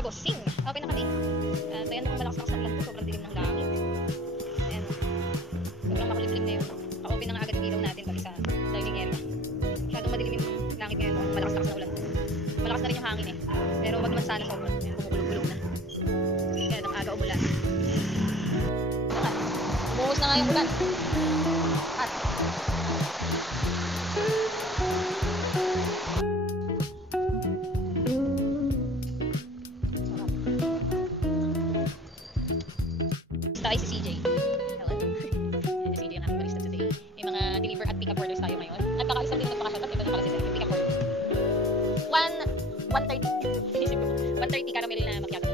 Agosing. Okay na kami. Ayan ang malakas na ulan po. Sobrang dilim ng langit. Ayan. Sobrang makulimlim na yun. Pa-open na nga agad yung ilaw natin pag sa dining area. Masyadong madilim yung langit ngayon. Malakas na ulan po. Malakas na rin yung hangin eh. Pero wag naman sana sobrang. Ayan, kumukulog-kulog na. Ayan, ang aga umulan. Umuhos na nga yung ulan. At tayo si CJ. Hello. Si CJ ang aking barista today. May mga deliver at pick up orders tayo ngayon. At kakaisa din nagpakasyabat. Ito na pala si Sir. Pick up order. 130 caramel na macchiato.